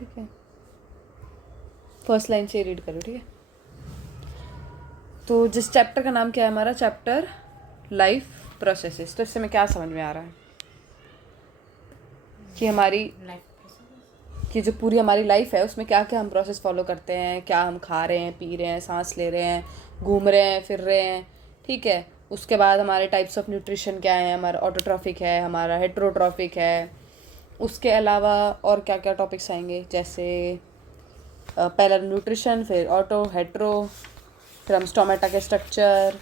ठीक है, first line से रीड करो, ठीक है। तो जिस चैप्टर का नाम क्या है हमारा, चैप्टर लाइफ प्रोसेसेस, तो इससे में क्या समझ में आ रहा है कि हमारी कि जो पूरी हमारी लाइफ है उसमें क्या क्या हम प्रोसेस फॉलो करते हैं, क्या हम खा रहे हैं, पी रहे हैं, सांस ले रहे हैं, घूम रहे हैं, फिर रहे हैं, ठीक है। उसके बाद हमारे टाइप्स ऑफ न्यूट्रिशन क्या है, हमारा ऑटोट्रॉफिक है, हमारा हेट्रोट्रॉफिक है। उसके अलावा और क्या क्या टॉपिक्स आएंगे, जैसे पहला न्यूट्रिशन, फिर ऑटो, हेट्रो, फिर हम स्टोमेटा के स्ट्रक्चर,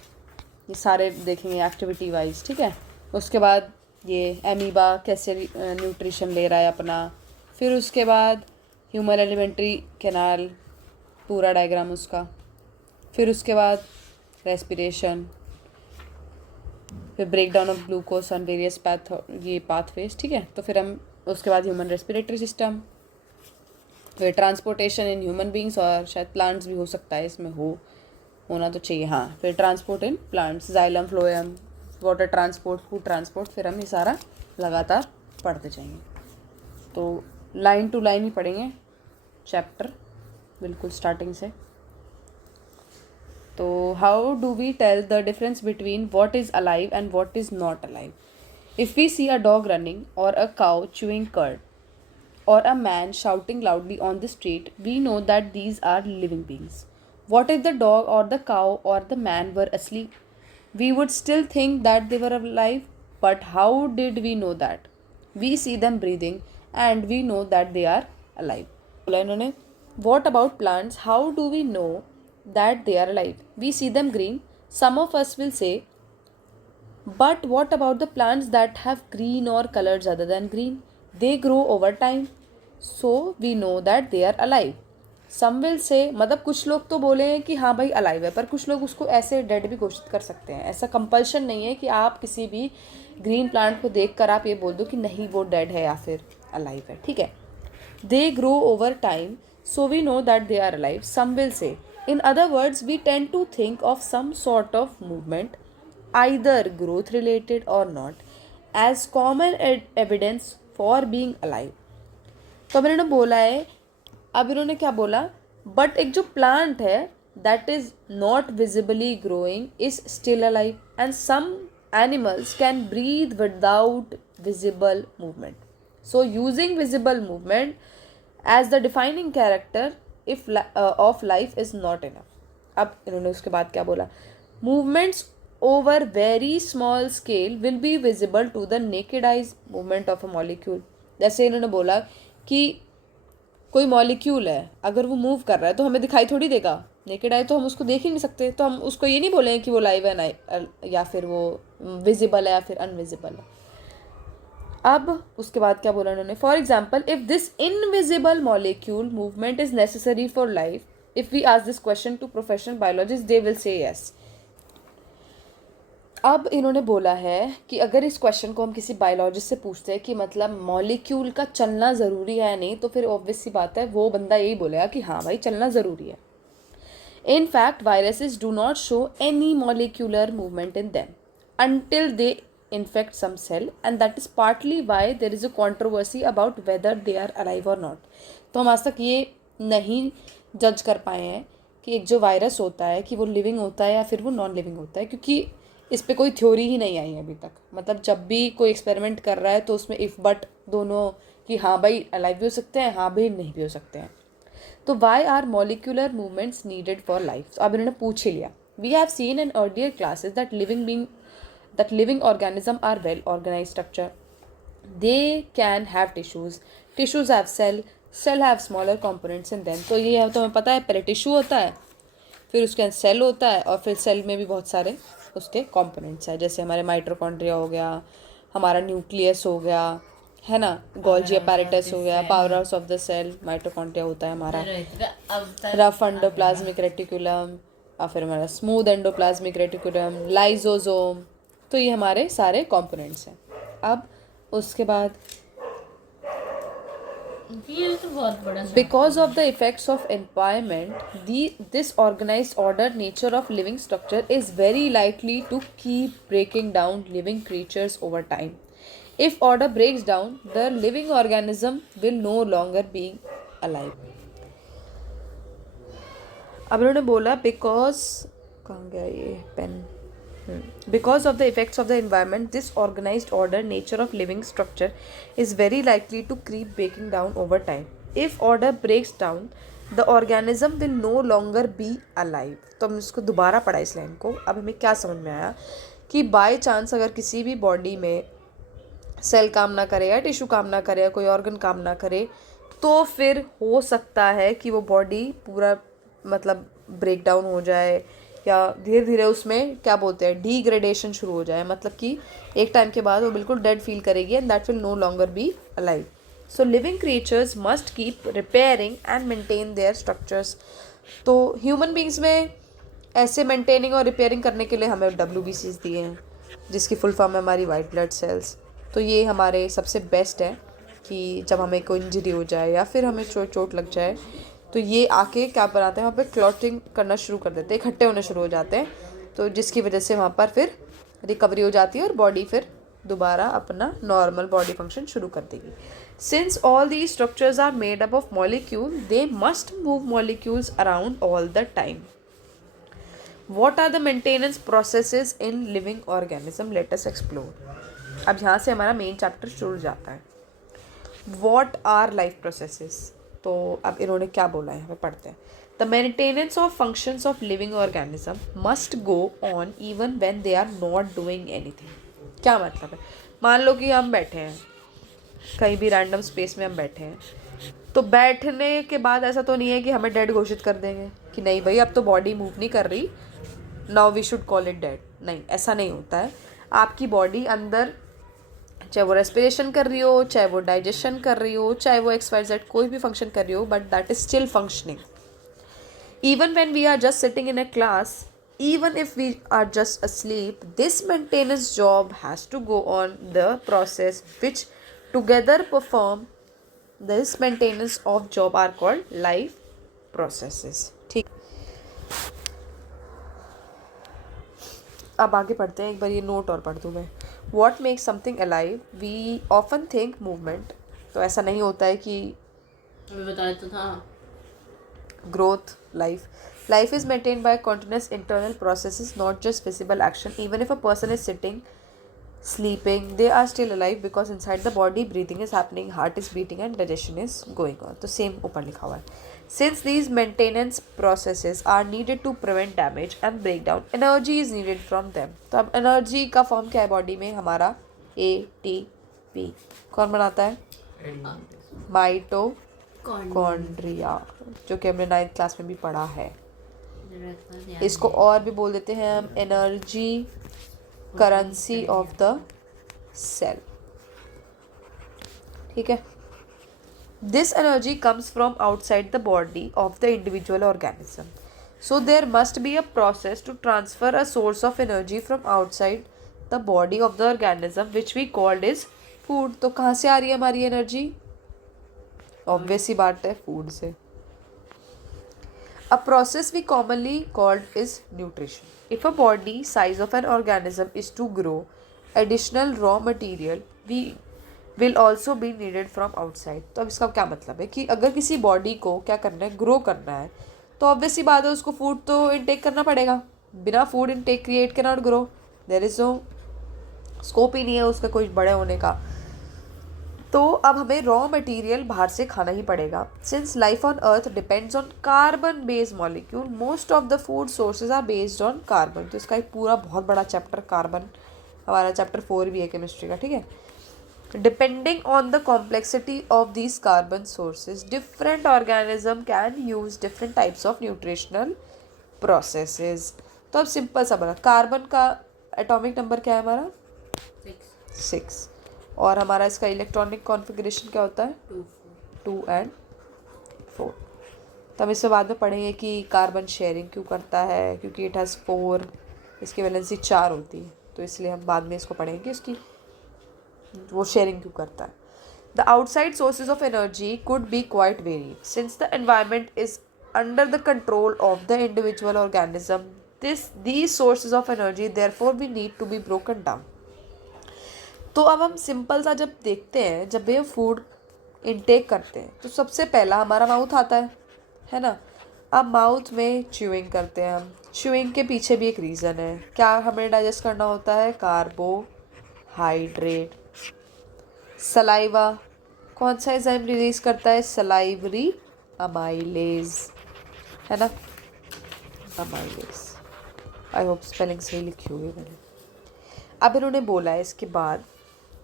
ये सारे देखेंगे एक्टिविटी वाइज, ठीक है। उसके बाद ये एमीबा कैसे न्यूट्रिशन ले रहा है अपना, फिर उसके बाद ह्यूमन एलिमेंट्री कैनाल, पूरा डायग्राम उसका, फिर उसके बाद रेस्पिरेशन, फिर break down of glucose on various pathways, ठीक है। तो फिर हम उसके बाद ह्यूमन रेस्पिरेटरी सिस्टम, फिर ट्रांसपोर्टेशन इन ह्यूमन बींग्स, और शायद प्लांट्स भी हो सकता है इसमें, होना तो चाहिए, हाँ। फिर transport in plants, xylem, phloem, water transport, food transport, फिर हम ये सारा लगातार पढ़ते जाएंगे। तो लाइन टू लाइन ही पढ़ेंगे चैप्टर, बिल्कुल स्टार्टिंग से। तो how do we tell the difference between what is alive and what is not alive? If we see a dog running और a cow chewing curd or a man shouting loudly on the street, we know that these are living beings. What if the dog or the cow or the man were asleep? We would still think that they were alive, but how did we know that? We see them breathing and we know that they are alive. बोला इन्होंने, what about plants? How do we know that they are alive? We see them green. Some of us will say, but what about the plants that have green or colors other than green? They grow over time, so we know that they are alive. Some will say, मतलब कुछ लोग तो बोले हैं कि हाँ भाई alive है, पर कुछ लोग उसको ऐसे डेड भी घोषित कर सकते हैं। ऐसा कंपल्शन नहीं है कि आप किसी भी ग्रीन प्लांट को देख कर आप ये बोल दो कि नहीं वो डेड है या फिर अलाइव है, ठीक है। They grow over time, so we know that they are alive, some will say. In other words, we tend to think of some sort of movement, either growth related or not, as common evidence for being alive. तो अब इन्होंने बोला है, अब इन्होंने क्या बोला, but एक जो प्लांट है that is not visibly growing is still alive, and some animals can breathe without visible movement. So using visible movement as the defining character if of life is not enough. अब इन्होंने उसके बाद क्या बोला, movements over very small scale will be visible to the naked eyes movement of a molecule. जैसे इन्होंने बोला कि कोई मॉलिक्यूल है, अगर वो मूव कर रहा है तो हमें दिखाई थोड़ी देगा, नेकेड आई तो हम उसको देख ही नहीं सकते, तो हम उसको ये नहीं बोलेंगे कि वो लाइव है या फिर वो विजिबल है या फिर अनविजिबल है. अब उसके बाद क्या बोला उन्होंने, for example if this invisible molecule movement is necessary for life, if we ask this question to professional biologist they will say yes. अब इन्होंने बोला है कि अगर इस क्वेश्चन को हम किसी बायोलॉजिस्ट से पूछते हैं कि मतलब मॉलिक्यूल का चलना ज़रूरी है या नहीं, तो फिर ऑब्वियस सी बात है वो बंदा यही बोलेगा कि हाँ भाई चलना ज़रूरी है. In fact viruses do not show any molecular movement in them until they infect some cell, and that is partly why there is a controversy about whether they are alive or not. तो हम आज तक ये नहीं जज कर पाए हैं कि एक जो वायरस होता है कि वो लिविंग होता है या फिर वो नॉन लिविंग होता है, क्योंकि इस पर कोई थ्योरी ही नहीं आई है अभी तक. मतलब जब भी कोई एक्सपेरिमेंट कर रहा है तो उसमें इफ़ बट दोनों कि हाँ भाई अलाइव भी हो सकते हैं, हाँ भाई नहीं भी हो सकते हैं. तो why are molecular movements needed for life. अब इन्होंने पूछ ही लिया. We have seen in earlier classes that living organisms are well organized structure. They can have tissues. Tissues have cell have smaller components in them. तो ये है तो हमें पता है, पहले टिश्यू होता है, फिर उसके अंदर सेल होता है, और फिर सेल में भी बहुत सारे उसके कंपोनेंट्स हैं, जैसे हमारे माइटोकॉन्ड्रिया हो गया, हमारा न्यूक्लियस हो गया, है ना, गोल्जी अपैरेटस हो गया, power house of the cell mitochondria होता है हमारा, रफ एंडोप्लाज्मिक रेटिकुलम, और फिर हमारा स्मूथ एंडोप्लाज्मिक रेटिकुलम, लाइजोसोम. तो ये हमारे सारे कंपोनेंट्स हैं. अब उसके बाद because of the effects of environment this organised order nature of living structure is very likely to keep breaking down living creatures over time. If order breaks down, the living organism will no longer be alive. अब उन्होंने बोला because, कहाँ गया ये pen, because of the effects of the environment, this organized order nature of living structure is very likely to keep breaking down over time. If order breaks down, the organism will no longer be alive. तो हम इसको दोबारा पढ़ा इस line को. अब हमें क्या समझ में आया कि बाय चांस अगर किसी भी बॉडी में सेल काम ना करे या टिश्यू काम ना करे या कोई ऑर्गन काम ना करे, तो फिर हो सकता है कि वो बॉडी पूरा मतलब ब्रेक डाउन हो जाए या धीरे धीरे उसमें क्या बोलते हैं डीग्रेडेशन शुरू हो जाए, मतलब कि एक टाइम के बाद वो बिल्कुल डेड फील करेगी and that will no longer be alive. So living creatures must keep repairing and maintain their structures. तो ह्यूमन बींग्स में ऐसे मेंटेनिंग और रिपेयरिंग करने के लिए हमें WBCs दिए हैं, जिसकी फुल फॉर्म है हमारी वाइट ब्लड सेल्स. तो ये हमारे सबसे बेस्ट है कि जब हमें कोई इंजरी हो जाए या फिर हमें चोट लग जाए तो ये आके क्या बनाते हैं, वहाँ पे क्लॉटिंग करना शुरू कर देते हैं, इकट्ठे होने शुरू हो जाते हैं. तो जिसकी वजह से वहाँ पर फिर रिकवरी हो जाती है और बॉडी फिर दोबारा अपना नॉर्मल बॉडी फंक्शन शुरू कर देगी. Since all these structures are made up of molecule, they must move molecules around all the time. What are the maintenance processes in living organism, let us explore. अब यहाँ से हमारा main chapter शुरू जाता है. What are life processes. तो अब इन्होंने क्या बोला है हमें पढ़ते हैं. The maintenance of functions of living organism must go on even when they are not doing anything. क्या मतलब है, मान लो कि हम बैठे हैं कहीं भी रैंडम स्पेस में, हम बैठे हैं, तो बैठने के बाद ऐसा तो नहीं है कि हमें डेड घोषित कर देंगे कि नहीं भाई अब तो बॉडी मूव नहीं कर रही, now we should call it dead. नहीं, ऐसा नहीं होता है. आपकी बॉडी अंदर चाहे वो रेस्पिरेशन कर रही हो, चाहे वो डाइजेशन कर रही हो, चाहे वो XYZ कोई भी फंक्शन कर रही हो, but that is still functioning. Even when we are just sitting in a class, even if we are just asleep, this maintenance job has to go on the process which together perform this maintenance of job are called life processes. ठीक. अब आगे पढ़ते हैं, एक बार ये note और पढ़ दूँ मैं. What makes something alive? We often think movement. तो ऐसा नहीं होता है कि मैं बताया तो था. Growth, life. Life is maintained by continuous internal processes, not just physical action. Even if a person is sitting, sleeping, they are still alive because inside the body breathing is happening, heart is beating and digestion is going on. तो same ऊपर लिखा हुआ है. Since these maintenance processes are needed to prevent damage and breakdown, energy is needed from them. तो अब energy का form क्या है बॉडी में हमारा, ATP. कौन बनाता है, माइटोकॉन्ड्रिया, जो कि हमने 9th क्लास में भी पढ़ा है. इसको और भी बोल देते हैं हम energy currency of the cell. ठीक है. This energy comes from outside the body of the individual organism. So there must be a process to transfer a source of energy from outside the body of the organism which we called is food. तो कहाँ से आ रही है हमारी energy, obvious ही बात है, food से. A process we commonly called is nutrition. If a body size of an organism is to grow, additional raw material will also be needed from outside. तो अब इसका क्या मतलब है कि अगर किसी बॉडी को क्या करना है, ग्रो करना है, तो ऑब्वियस ही बात है उसको फूड तो इनटेक करना पड़ेगा. बिना फूड इनटेक क्रिएट के not grow. There is no scope ही नहीं है उसका कोई बड़े होने का. तो अब हमें रॉ मटेरियल बाहर से खाना ही पड़ेगा. Since life on earth depends on carbon based molecule, most of the food sources are based on carbon. तो इसका एक पूरा बहुत बड़ा चैप्टर कार्बन, हमारा चैप्टर 4 भी है केमिस्ट्री का. ठीक है. Depending on the complexity of these carbon sources, different organism can use different types of nutritional processes. तो अब सिंपल सा बना, कार्बन का एटॉमिक नंबर क्या है हमारा, 6. और हमारा इसका इलेक्ट्रॉनिक कॉन्फ़िगरेशन क्या होता है, 2 and 4. तो हम इससे बाद में पढ़ेंगे कि कार्बन शेयरिंग क्यों करता है, क्योंकि इट हैज़ 4, इसकी वैलेंसी 4 होती है, तो इसलिए हम बाद में इसको पढ़ेंगे कि उसकी वो शेयरिंग क्यों करता है. The outside sources of energy could be quite varied. Since the environment is under the control of the individual organism, these sources of energy therefore we need to be broken down. तो अब हम simple सा जब देखते हैं, जब भी हम फूड इनटेक करते हैं तो सबसे पहला हमारा माउथ आता है ना। अब माउथ में च्यूइंग करते हैं हम। च्यूइंग के पीछे भी एक रीज़न है, क्या हमें डाइजेस्ट करना होता है, कार्बोहाइड्रेट। सलाइवा कौन सा एंजाइम रिलीज करता है, सलाइवरी अमाइलेज, है ना, अमाइलेज। आई होप स्पेलिंग सही लिखी होगी मैंने। अब इन्होंने बोला है इसके बाद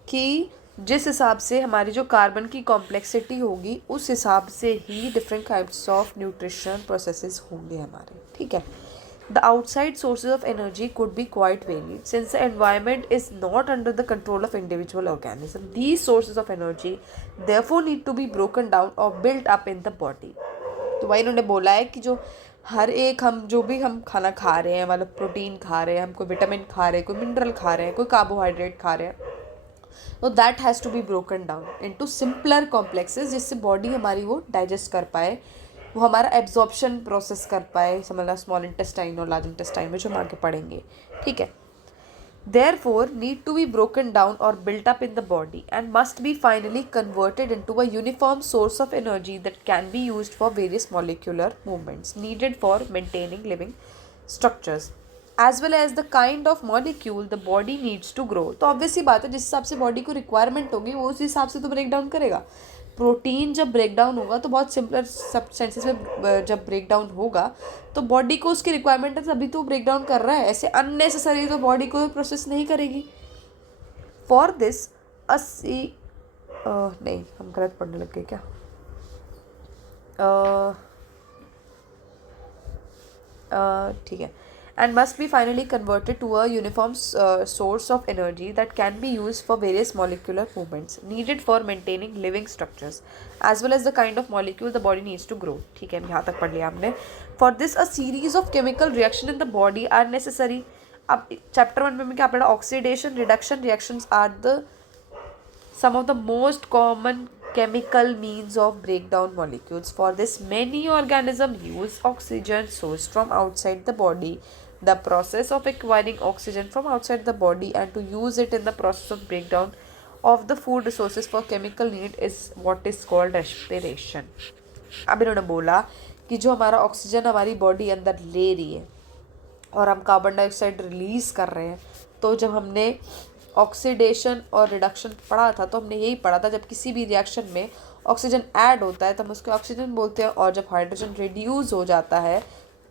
कि जिस हिसाब से हमारी जो कार्बन की कॉम्प्लेक्सिटी होगी उस हिसाब से ही डिफरेंट काइप्स ऑफ न्यूट्रिशन प्रोसेसेस होंगे हमारे, ठीक है। The outside sources of energy could be quite varied since the environment is not under the control of individual organism. These sources of energy therefore need to be broken down or built up in the body. तो वही इन्होंने बोला है कि जो हर एक हम जो भी हम खाना खा रहे हैं, मतलब प्रोटीन खा रहे हैं, हम कोई विटामिन खा रहे हैं, कोई मिनरल खा रहे हैं, कोई कार्बोहाइड्रेट खा रहे हैं, तो that has to be broken down into simpler complexes जिससे बॉडी हमारी वो डाइजेस्ट कर पाए, वो हमारा एब्जॉर्प्शन प्रोसेस कर पाए, समझना स्मॉल इंटेस्टाइन और लार्ज इंटेस्टाइन में जो हम आगे पढ़ेंगे, ठीक है। Therefore need to be broken down or built up in the body and must be finally converted into a uniform source of energy that can be used for various molecular movements needed for maintaining living structures as well as the kind of molecule the body needs to grow. तो obvious सी बात है, जिस हिसाब से body को requirement होगी वो उस हिसाब से तो ब्रेक डाउन करेगा। प्रोटीन जब ब्रेक डाउन होगा तो बहुत सिंपलर सब्सटेंसेस में जब ब्रेक डाउन होगा तो बॉडी को उसकी रिक्वायरमेंट है तभी तो ब्रेक डाउन कर रहा है, ऐसे अननेसेसरी तो बॉडी को प्रोसेस नहीं करेगी। फॉर दिस नहीं, हम गलत पढ़ने लग गए क्या, ठीक है। And must be finally converted to a uniform source of energy that can be used for various molecular movements needed for maintaining living structures as well as the kind of molecule the body needs to grow, ठीक है, यहाँ तक पढ़ लिया हमने। For this a series of chemical reaction in the body are necessary. अब chapter 1 में क्या पढ़ा, oxidation reduction reactions are the some of the most common chemical means of breakdown molecules. For this many organisms use oxygen sourced from outside the body. The process of acquiring oxygen from outside the body and to use it in the process of breakdown of the food resources for chemical need is what is called respiration. अब इन्होंने बोला कि जो हमारा oxygen हमारी body अंदर ले रही है और हम कार्बन डाइऑक्साइड रिलीज कर रहे हैं, तो जब हमने ऑक्सीडेशन और रिडक्शन पढ़ा था तो हमने यही पढ़ा था जब किसी भी रिएक्शन में ऑक्सीजन ऐड होता है तो हम उसको ऑक्सीजन बोलते हैं, और जब हाइड्रोजन रिड्यूस हो जाता है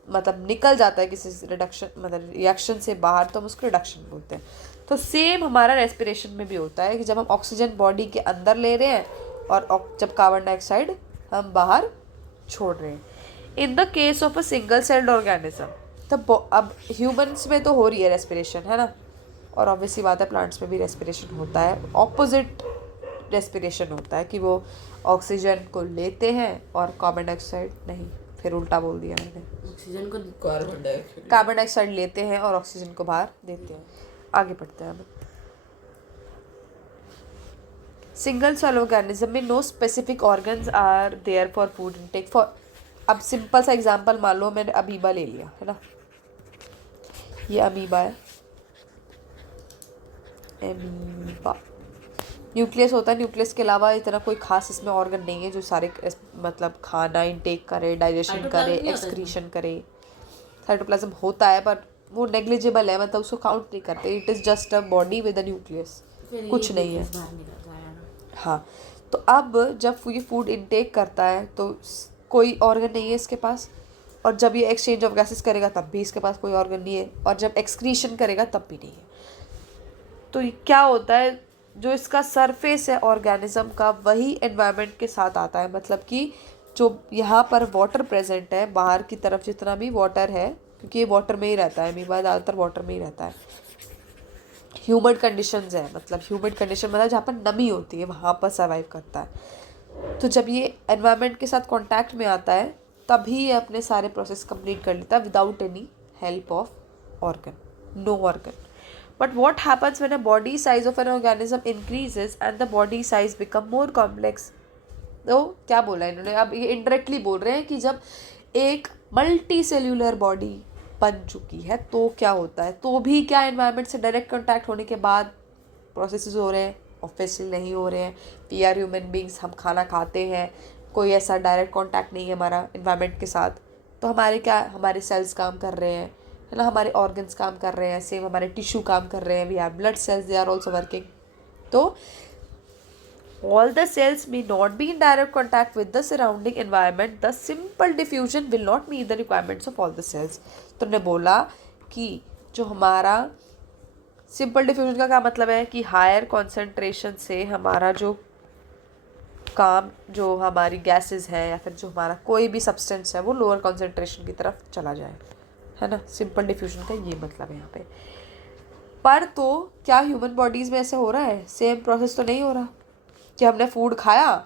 मतलब निकल जाता है किसी रिडक्शन मतलब रिएक्शन से बाहर तो हम उसको रिडक्शन बोलते हैं। तो सेम हमारा रेस्पिरेशन में भी होता है कि जब हम ऑक्सीजन बॉडी के अंदर ले रहे हैं और जब कार्बन डाइऑक्साइड हम बाहर छोड़ रहे हैं। In the case of a single celled organism, तो अब ह्यूमन्स में तो हो रही है रेस्पिरेशन, है ना, और ऑब्वियसली बात है प्लांट्स में भी रेस्पिरेशन होता है। ऑपोजिट रेस्पिरेशन होता है कि वो ऑक्सीजन को लेते हैं और कार्बन डाइऑक्साइड नहीं, फिर उल्टा बोल दिया मैंने, ऑक्सीजन को कार्बन डाइऑक्साइड लेते हैं और ऑक्सीजन को बाहर देते हैं। आगे पढ़ते हैं अब। सिंगल सेल ऑर्गेनिज्म में no specific organs are there for food intake. For अब सिंपल सा एग्जांपल मान लो मैंने अमीबा ले लिया, है ना, ये अमीबा है, अमीबा न्यूक्लियस होता है, न्यूक्लियस के अलावा इतना कोई खास इसमें ऑर्गन नहीं है जो सारे मतलब खाना इनटेक करे, डाइजेशन करे, एक्सक्रीशन करे। साइटोप्लाज्म होता है पर वो नेग्लिजिबल है, मतलब उसको काउंट नहीं करते। It is just a body with a nucleus, कुछ नहीं है। हाँ, तो अब जब ये फूड इनटेक करता है तो कोई ऑर्गन नहीं है इसके पास, और जब ये एक्सचेंज ऑफ गैसेस करेगा तब भी इसके पास कोई ऑर्गन नहीं है, और जब एक्सक्रीशन करेगा तब भी नहीं है। तो क्या होता है, जो इसका सरफेस है ऑर्गेनिज्म का वही एनवायरनमेंट के साथ आता है, मतलब कि जो यहाँ पर वाटर प्रेजेंट है, बाहर की तरफ जितना भी वाटर है, क्योंकि ये वाटर में ही रहता है, अमीबा ज़्यादातर वाटर में ही रहता है। ह्यूमिड कंडीशंस है, मतलब ह्यूमिड कंडीशन मतलब जहाँ पर नमी होती है वहाँ पर सर्वाइव करता है। तो जब ये एनवायरनमेंट के साथ कॉन्टैक्ट में आता है तभी ये अपने सारे प्रोसेस कंप्लीट कर लेता है without any help of organ, no organ. But what happens when a body size of an organism increases and the body size become more complex? तो क्या बोला इन्होंने, अब ये इनडायरेक्टली बोल रहे हैं कि जब एक मल्टी सेल्यूलर बॉडी बन चुकी है तो क्या होता है, तो भी क्या एनवायरनमेंट से डायरेक्ट कांटेक्ट होने के बाद प्रोसेसेस हो रहे हैं, ऑब्वियसली नहीं हो रहे हैं। वी आर ह्यूमन बींग्स, हम खाना खाते हैं, कोई ऐसा डायरेक्ट कांटेक्ट नहीं है हमारा इन्वायरमेंट के साथ, तो हमारे क्या, हमारे सेल्स काम कर रहे हैं, है ना, हमारे ऑर्गन्स काम कर रहे हैं, सेम हमारे टिश्यू काम कर रहे हैं, we have blood cells, they are also working. तो all the cells may not be in direct contact with the surrounding environment, the simple diffusion will not meet the requirements of all the cells। तो ने बोला कि जो हमारा simple diffusion का क्या मतलब है कि हायर कॉन्सेंट्रेशन से हमारा जो काम, जो हमारी गैसेस हैं या फिर जो हमारा कोई भी सब्सटेंस है वो लोअर कॉन्सेंट्रेशन की तरफ चला जाए, है ना। सिंपल डिफ्यूजन का ये मतलब है यहाँ पे। पर तो क्या ह्यूमन बॉडीज़ में ऐसे हो रहा है? सेम प्रोसेस तो नहीं हो रहा कि हमने फूड खाया,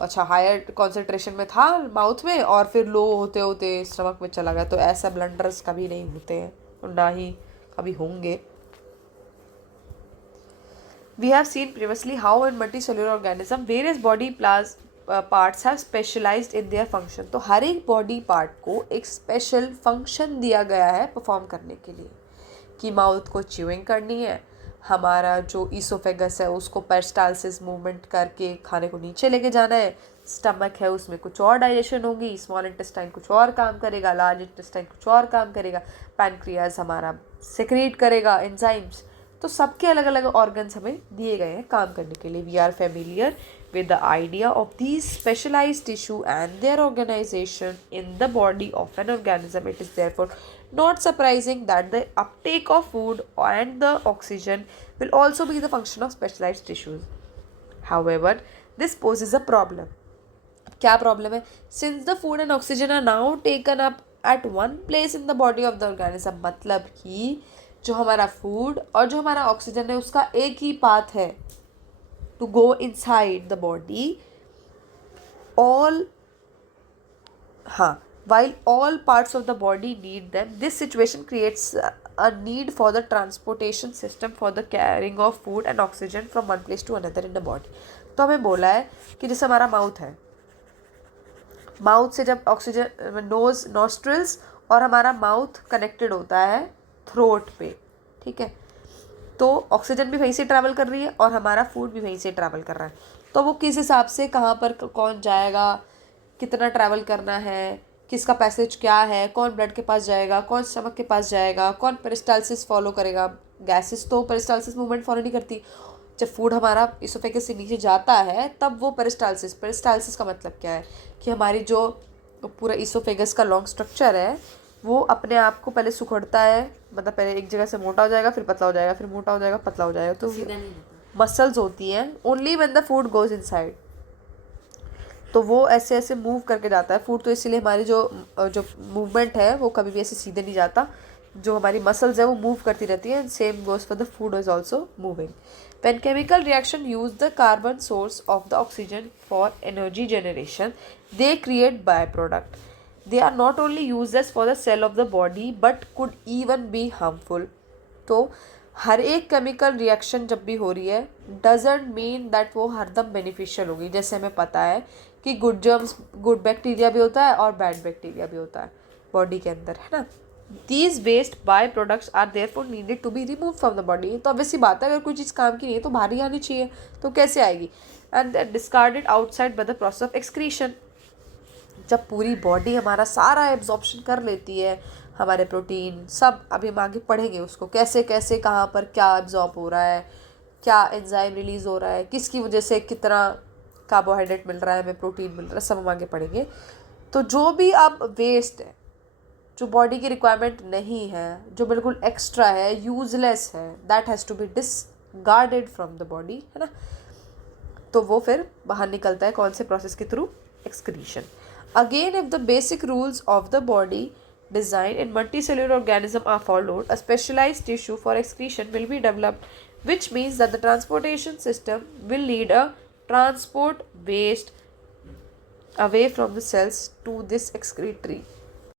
अच्छा हायर कॉन्सेंट्रेशन में था माउथ में और फिर लो होते होते स्टमक में चला गया। तो ऐसा ब्लंडर्स कभी नहीं होते हैं और ना ही कभी होंगे। We have seen previously how in multicellular organism various body parts have specialized in their function। तो हर एक बॉडी पार्ट को एक स्पेशल फंक्शन दिया गया है परफॉर्म करने के लिए, कि माउथ को च्यूइंग करनी है, हमारा जो ईसोफेगस है उसको पेरिस्टालसिस मूवमेंट करके खाने को नीचे लेके जाना है, स्टमक है उसमें कुछ और डाइजेशन होगी, स्मॉल इंटेस्टाइन कुछ और काम करेगा, लार्ज इंटेस्टाइन कुछ और काम करेगा, पैनक्रियाज हमारा सेक्रेट करेगा एंजाइम्स। तो सबके अलग अलग ऑर्गन्स हमें दिए गए हैं काम करने के लिए। We are familiar with the idea of these specialized tissue and their organization in the body of an organism. It is therefore not surprising that the uptake of food and the oxygen will also be the function of specialized tissues. However, this poses a problem. क्या problem है? Since the food and oxygen are now taken up at one place in the body of the organism, मतलब कि जो हमारा food और जो हमारा oxygen है उसका एक ही पाथ है to go inside the body, while all parts of the body need them, this situation creates a need for the transportation system for the carrying of food and oxygen from one place to another in the body। तो हमें बोला है कि जैसे हमारा mouth है, mouth से जब ऑक्सीजन नोज नॉस्ट्रिल्स और हमारा माउथ कनेक्टेड होता है थ्रोट पे, ठीक है, तो ऑक्सीजन भी वहीं से ट्रैवल कर रही है और हमारा फूड भी वहीं से ट्रैवल कर रहा है। तो वो किस हिसाब से कहाँ पर कौन जाएगा, कितना ट्रैवल करना है, किसका पैसेज क्या है, कौन ब्लड के पास जाएगा, कौन स्टमक के पास जाएगा, कौन पेरिस्टालसिस फॉलो करेगा। गैसेस तो पेरिस्टालसिस मूवमेंट फॉलो नहीं करती। जब फूड हमारा इसोफेगस से नीचे जाता है तब वो पेरिस्टालसिस का मतलब क्या है कि हमारी जो पूरा इसोफेगस का लॉन्ग स्ट्रक्चर है वो अपने आप को पहले सुखड़ता है, मतलब पहले एक जगह से मोटा हो जाएगा, फिर पतला हो जाएगा, फिर मोटा हो जाएगा, पतला हो जाएगा। तो मसल्स होती हैं only when the food goes inside, तो वो ऐसे ऐसे मूव करके जाता है फूड। तो इसीलिए हमारी जो मूवमेंट है वो कभी भी ऐसे सीधे नहीं जाता, जो हमारी मसल्स है वो मूव करती रहती है। Same goes for the food is also moving. When chemical reaction use the carbon source of the oxygen for energy generation, they create byproduct. They are not only useless for the cell of the body but could even be harmful। तो हर एक chemical reaction जब भी हो रही है doesn't mean that वो हरदम beneficial होगी। जैसे हमें पता है कि गुड जर्म्स, गुड बैक्टीरिया भी होता है और बैड बैक्टीरिया भी होता है बॉडी के अंदर, है ना। These waste byproducts are therefore needed to be removed from the body। तो obviously बात है अगर कोई चीज़ काम की नहीं है तो बाहर ही आनी चाहिए, तो कैसे आएगी? And discarded outside by the process of excretion। जब पूरी बॉडी हमारा सारा एब्जॉर्प्शन कर लेती है, हमारे प्रोटीन सब, अभी हम आगे पढ़ेंगे उसको कैसे कैसे कहाँ पर क्या एब्जॉर्ब हो रहा है, क्या एंजाइम रिलीज़ हो रहा है, किसकी वजह से कितना कार्बोहाइड्रेट मिल रहा है, हमें प्रोटीन मिल रहा है, सब हम आगे पढ़ेंगे। तो जो भी अब वेस्ट है, जो बॉडी की रिक्वायरमेंट नहीं है, जो बिल्कुल एक्स्ट्रा है, यूजलेस है, that has to be disgarded from the body, है ना। तो वो फिर बाहर निकलता है कौन से प्रोसेस के through? Excretion. Again, if the basic rules of the body design in multicellular organism are followed, a specialized tissue for excretion will be developed, which means that the transportation system will lead a transport waste away from the cells to this excretory